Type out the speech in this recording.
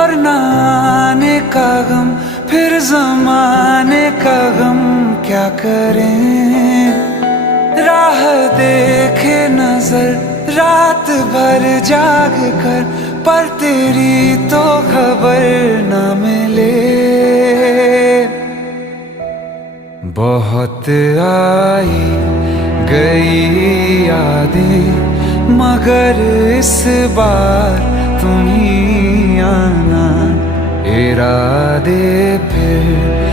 और न आने का गम, फिर जमाने का गम क्या करें। राह देखे नजर रात भर जाग कर, पर तेरी तो खबर न मिले। बहुत आई गई यादें, मगर इस बार तुम ही आना। इरादे फिर